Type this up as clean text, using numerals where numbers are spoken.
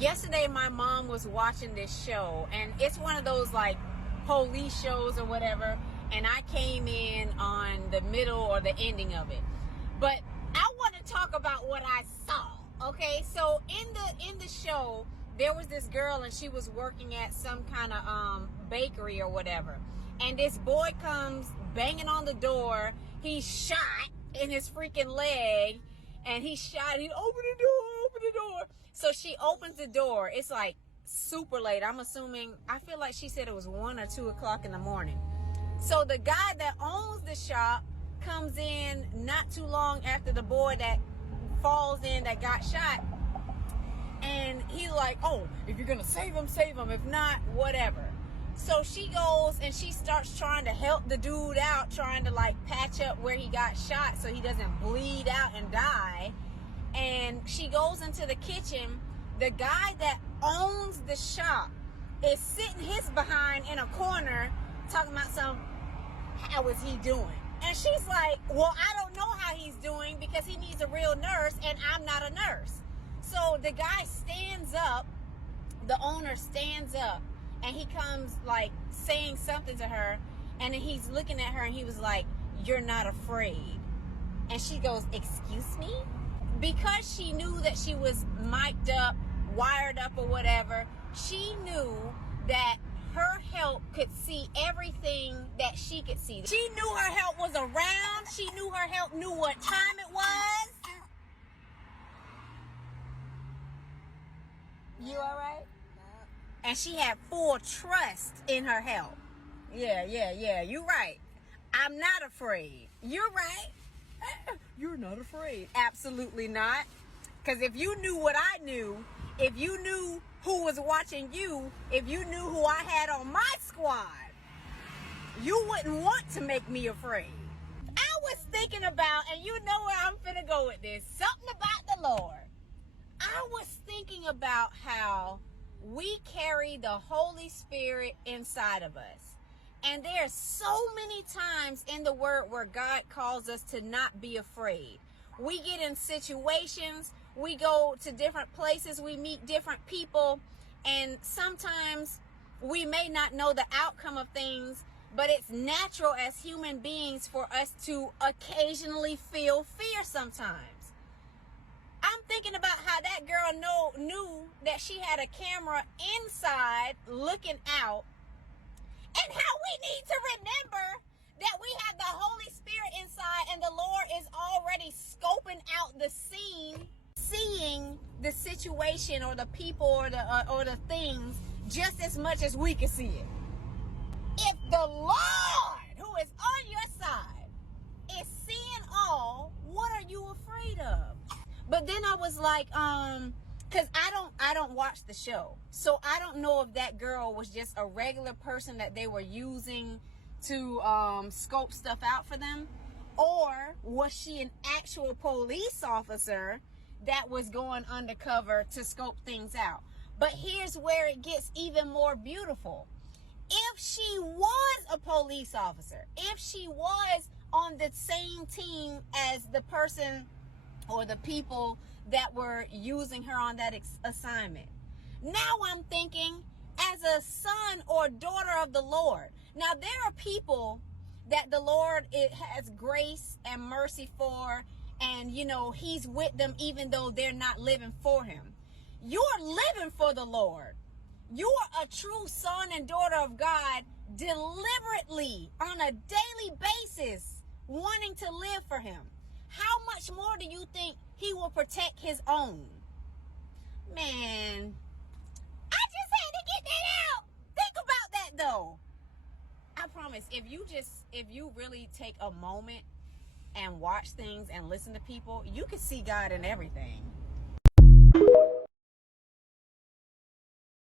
yesterday my mom was watching this show, and it's one of those like police shows or whatever, and I came in on the middle or the ending of it. But I want to talk about what I saw. Okay, so in the show, there was this girl and she was working at some kind of bakery or whatever, and this boy comes banging on the door. He's shot in his freaking leg, and he open the door. So she opens the door. It's like super late. I'm assuming, I feel like she said it was 1 or 2 o'clock in the morning. So the guy that owns the shop comes in not too long after the boy that falls in that got shot, and he's like, oh, if you're gonna save him, save him. If not, whatever. So she goes and she starts trying to help the dude out, trying to like patch up where he got shot so he doesn't bleed out and die. And she goes into the kitchen. The guy that owns the shop is sitting his behind in a corner talking about how is he doing? And she's like, well, I don't know how he's doing because he needs a real nurse and I'm not a nurse. So the guy stands up, the owner stands up, and he comes like saying something to her, and then he's looking at her and he was like, you're not afraid. And she goes, excuse me? Because she knew that she was mic'd up, wired up or whatever, she knew that her help could see everything that she could see. She knew her help was around. She knew her help knew what time it was. You all right? And she had full trust in her help. Yeah. You're right. I'm not afraid. You're right. You're not afraid. Absolutely not. Because if you knew what I knew, if you knew who was watching you, if you knew who I had on my squad, you wouldn't want to make me afraid. I was thinking about, and you know where I'm finna go with this, something about the Lord. I was thinking about how we carry the Holy Spirit inside of us. And there are so many times in the Word where God calls us to not be afraid. We get in situations, we go to different places, we meet different people, and sometimes we may not know the outcome of things, but it's natural as human beings for us to occasionally feel fear sometimes. I'm thinking about how that girl knew that she had a camera inside looking out, and how we need to remember that we have the Holy Spirit inside and the Lord is already scoping out the scene, seeing the situation or the people or the things just as much as we can see it. If the Lord, who is on your side, is seeing all, what are you afraid of? But then I was like, because I don't watch the show, so I don't know if that girl was just a regular person that they were using to scope stuff out for them, or was she an actual police officer that was going undercover to scope things out. But here's where it gets even more beautiful. If she was a police officer, if she was on the same team as the person or the people that were using her on that assignment, now I'm thinking, as a son or daughter of the Lord. Now, there are people that the Lord has grace and mercy for, and, you know, he's with them even though they're not living for him. You're living for the Lord. You are a true son and daughter of God, deliberately, on a daily basis, wanting to live for him. How much more do you think he will protect his own? Man, I just had to get that out. Think about that though. I promise, if you really take a moment and watch things and listen to people, you can see God in everything.